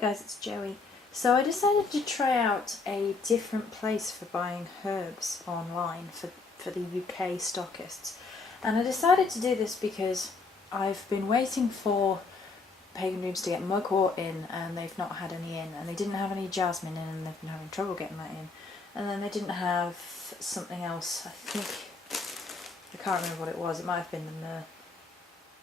guys, it's Joey. So I decided to try out a different place for buying herbs online for the UK stockists. And I decided to do this because I've been waiting for Pagan Dreams to get Mugwort in, and they've not had any in, and they didn't have any jasmine in, and they've been having trouble getting that in. And then they didn't have something else, I can't remember what it was, it might have been the myrrh.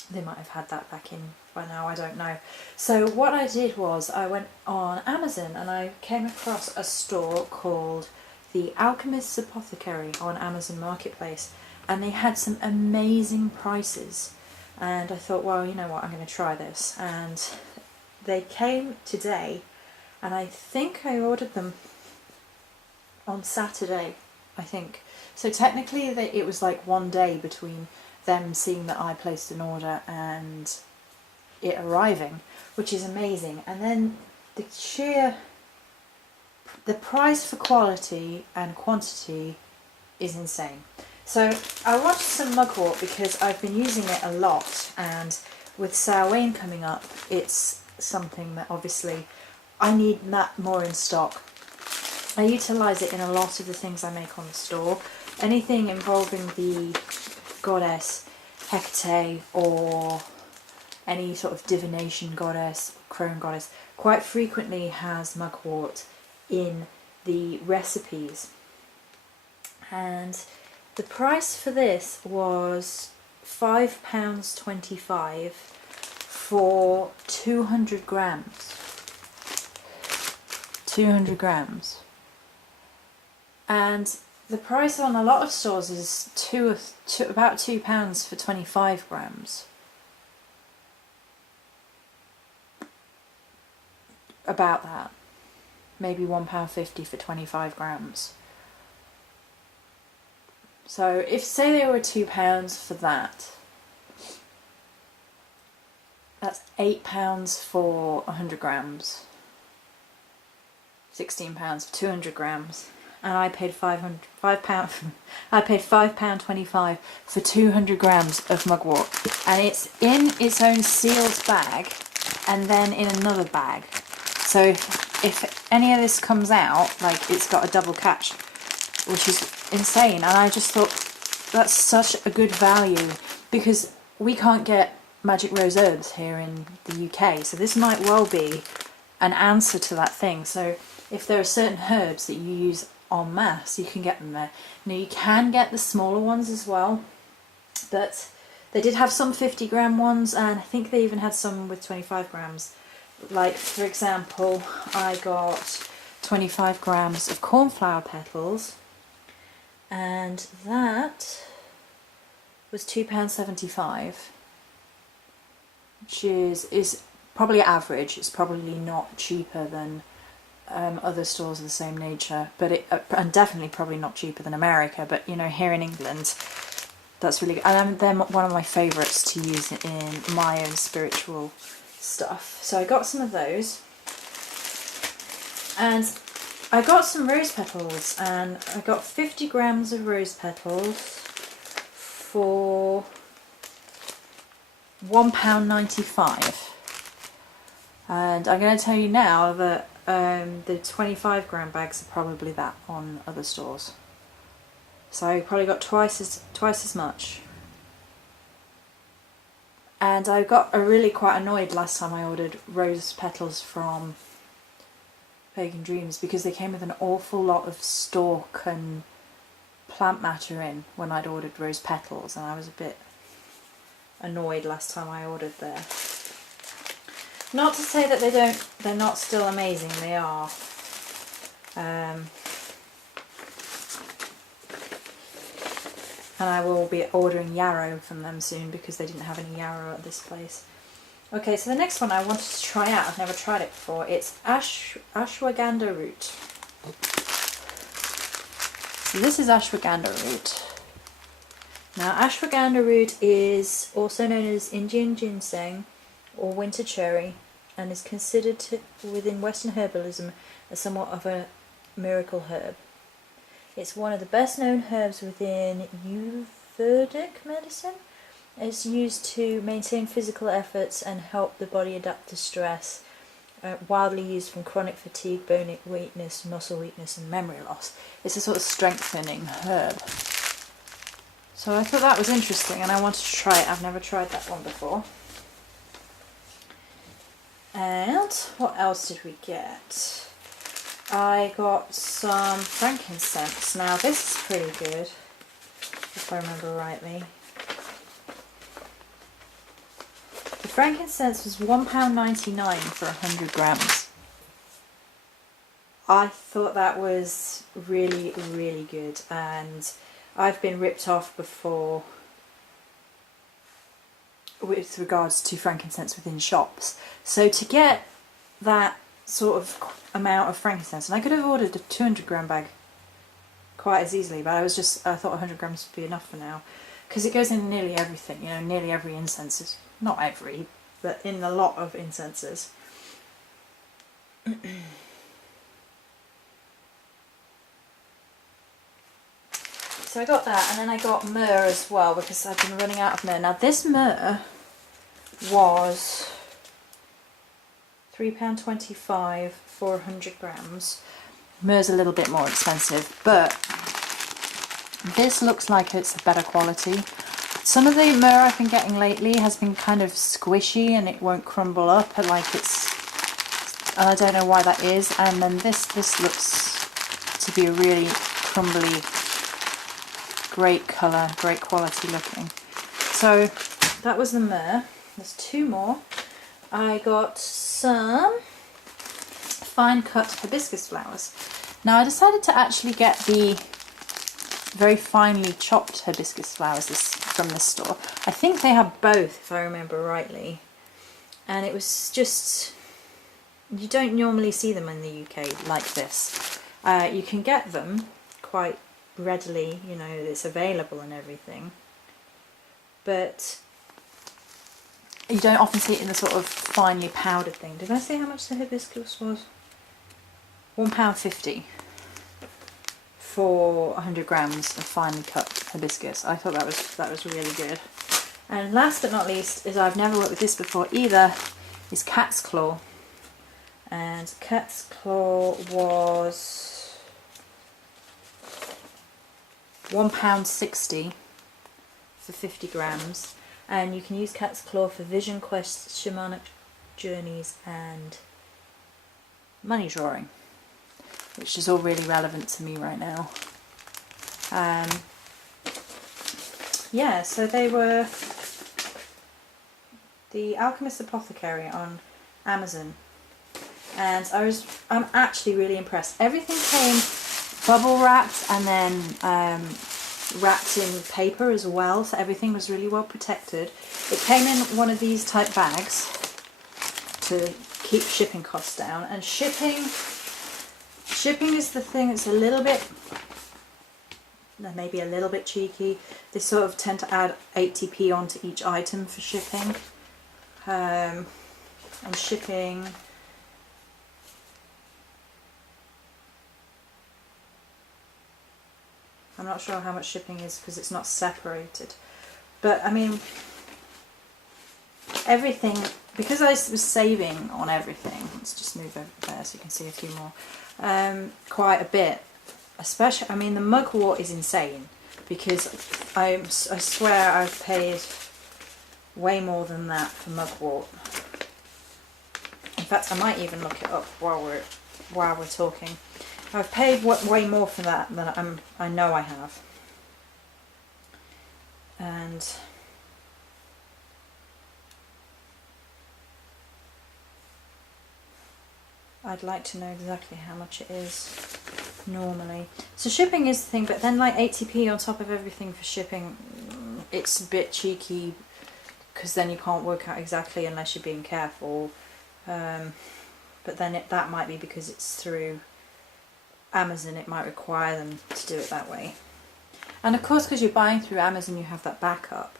They might have had that back in by now, I don't know. So what I did was I went on Amazon and I came across a store called the Alchemist's Apothecary on Amazon Marketplace, and they had some amazing prices. And I thought, well, you know what, I'm going to try this. And they came today, and I think I ordered them on Saturday, I think. So technically it was like one day between them seeing that I placed an order and it arriving, which is amazing. And then the price for quality and quantity is insane. So I wanted some mugwort because I've been using it a lot, and with Samhain coming up, it's something that obviously I need that more in stock. I utilise it in a lot of the things I make on the store. Anything involving the goddess Hecate or any sort of divination goddess, crone goddess, quite frequently has mugwort in the recipes. And the price for this was £5.25 for 200 grams. 200 grams. And the price on a lot of stores is about £2 for 25 grams. About that. Maybe £1.50 for 25 grams. So if, say they were £2 for that, that's £8 for 100 grams. £16 for 200 grams. And I paid £5.25 for 200 grams of mugwort, and it's in its own sealed bag and then in another bag. So if any of this comes out, like, it's got a double catch, which is insane. And I just thought that's such a good value, because we can't get magic rose herbs here in the UK, so this might well be an answer to that thing. So if there are certain herbs that you use en masse, you can get them there. Now you can get the smaller ones as well, but they did have some 50-gram ones, and I think they even had some with 25 grams. Like, for example, I got 25 grams of cornflower petals, and that was £2.75, which is probably average. It's probably not cheaper than other stores of the same nature, but and definitely probably not cheaper than America, but you know, here in England, that's really good. And they're one of my favourites to use in my own spiritual stuff. So I got some of those, and I got some rose petals, and I got 50 grams of rose petals for £1.95. And I'm going to tell you now that the 25 gram bags are probably that on other stores. So I probably got twice as much. And I got really quite annoyed last time I ordered rose petals from Pagan Dreams, because they came with an awful lot of stalk and plant matter in when I'd ordered rose petals, and I was a bit annoyed last time I ordered there. Not to say that they're not still amazing, they are. And I will be ordering yarrow from them soon, because they didn't have any yarrow at this place. Okay, so the next one I wanted to try out, I've never tried it before, it's ashwagandha root. So this is ashwagandha root. Now, ashwagandha root is also known as Indian ginseng or winter cherry, and is considered within Western herbalism as somewhat of a miracle herb. It's one of the best known herbs within Ayurvedic medicine. It's used to maintain physical efforts and help the body adapt to stress. widely used from chronic fatigue, bone weakness, muscle weakness and memory loss. It's a sort of strengthening herb. So I thought that was interesting and I wanted to try it. I've never tried that one before. And what else did we get? I got some frankincense. Now this is pretty good, if I remember rightly. The frankincense was £1.99 for 100 grams. I thought that was really, really good, and I've been ripped off before with regards to frankincense within shops. So to get that sort of amount of frankincense, and I could have ordered a 200 gram bag quite as easily, but I thought 100 grams would be enough for now, because it goes in nearly everything, you know, nearly every incense is, not every, but in a lot of incenses. So I got that, and then I got myrrh as well, because I've been running out of myrrh. Now this myrrh was £3.25 for 100 grams. Myrrh's a little bit more expensive, but this looks like it's a better quality. Some of the myrrh I've been getting lately has been kind of squishy and it won't crumble up, and I don't know why that is. And then this looks to be a really crumbly, great colour, great quality looking. So that was the myrrh. There's two more. I got some fine cut hibiscus flowers. Now I decided to actually get the very finely chopped hibiscus flowers from this store. I think they have both, if I remember rightly. And it was just, you don't normally see them in the UK like this. You can get them quite readily, you know, it's available and everything. But you don't often see it in the sort of finely powdered thing. Did I say how much the hibiscus was? £1.50 for 100 grams of finely cut hibiscus. I thought that was really good. And last but not least is, I've never worked with this before either, is cat's claw. And cat's claw was £1.60 for 50 grams. And you can use cat's claw for vision quests, shamanic journeys and money drawing, which is all really relevant to me right now. Yeah, so they were the Alchemist Apothecary on Amazon, and I'm actually really impressed. Everything came bubble wrapped and then wrapped in paper as well, so everything was really well protected. It came in one of these type bags to keep shipping costs down, and shipping is the thing that's a little bit, maybe a little bit cheeky. They sort of tend to add 80p onto each item for shipping, and shipping I'm not sure how much shipping is because it's not separated, but I mean everything, because I was saving on everything, let's just move over there so you can see a few more, quite a bit. Especially, I mean, the mugwort is insane, because I swear I've paid way more than that for mugwort. In fact, I might even look it up while we're talking. I've paid way more for that than I know I have. And I'd like to know exactly how much it is normally. So shipping is the thing, but then like 80p on top of everything for shipping, it's a bit cheeky, because then you can't work out exactly unless you're being careful. But then that might be because it's through Amazon, it might require them to do it that way. And of course, because you're buying through Amazon, you have that backup.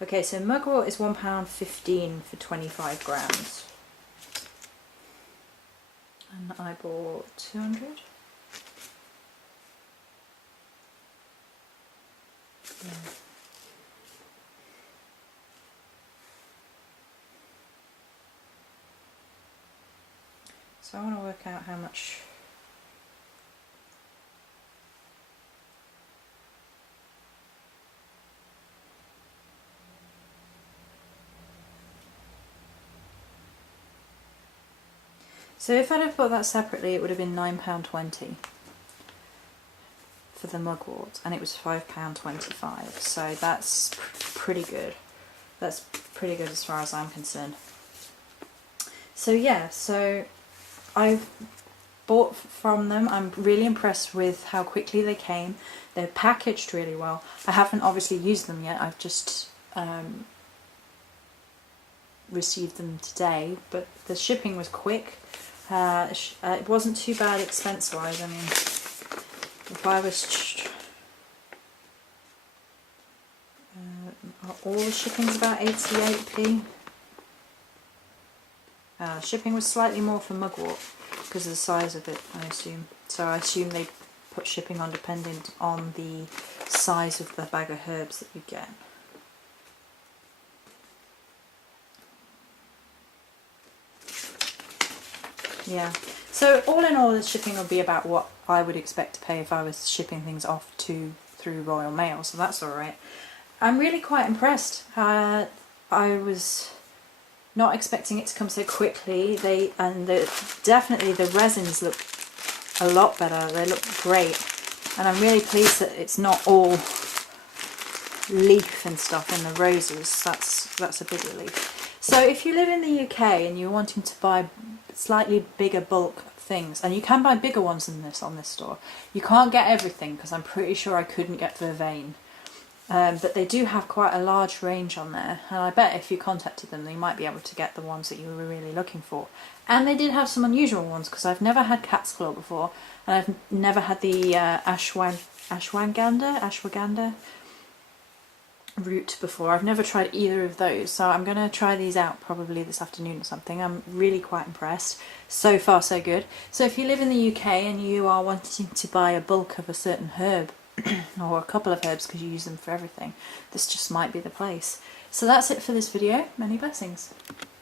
Okay, so mugwort is £1.15 for 25 grams. And I bought 200. Yeah. So I want to work out how much. So if I'd have bought that separately, it would have been £9.20 for the mugwort, and it was £5.25. So that's pretty good. That's pretty good as far as I'm concerned. So yeah, so I've bought from them. I'm really impressed with how quickly they came. They're packaged really well. I haven't obviously used them yet. I've just received them today, but the shipping was quick. It wasn't too bad expense-wise. I mean, if I was... all the shipping's about 88p. Shipping was slightly more for mugwort because of the size of it, I assume. So I assume they put shipping on dependent on the size of the bag of herbs that you get. Yeah, so all in all the shipping will be about what I would expect to pay if I was shipping things off through Royal Mail, so that's alright. I'm really quite impressed. I was not expecting it to come so quickly. Definitely the resins look a lot better. They look great, and I'm really pleased that it's not all leaf and stuff in the roses. That's a big relief. So if you live in the UK and you're wanting to buy slightly bigger bulk things, and you can buy bigger ones than this on this store. You can't get everything because I'm pretty sure I couldn't get vervain. But they do have quite a large range on there, and I bet if you contacted them, they might be able to get the ones that you were really looking for. And they did have some unusual ones, because I've never had cat's claw before, and I've never had the ashwagandha root before. I've never tried either of those, so I'm going to try these out probably this afternoon or something. I'm really quite impressed. So far so good. So if you live in the UK and you are wanting to buy a bulk of a certain herb, or a couple of herbs because you use them for everything, this just might be the place. So that's it for this video. Many blessings.